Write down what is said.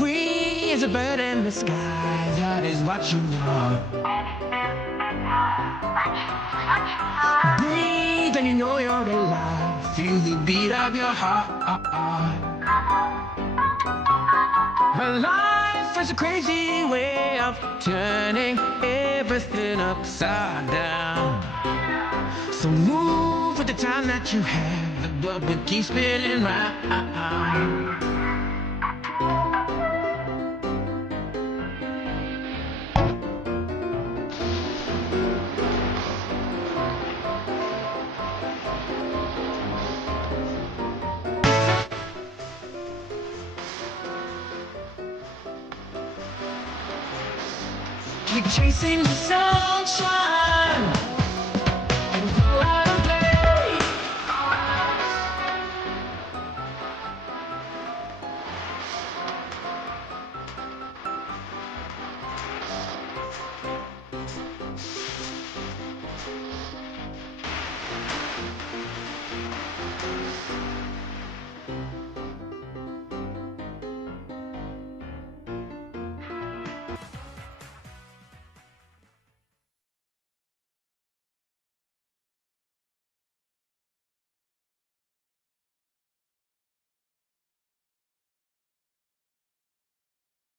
Free as a bird in the sky, that is what you want. Breathe and you know you're alive. Feel the beat of your heart. Well, life is a crazy way of turning everything upside down. So move with the time that you have, the bubble keeps spinning round. Keep chasing the sunshine.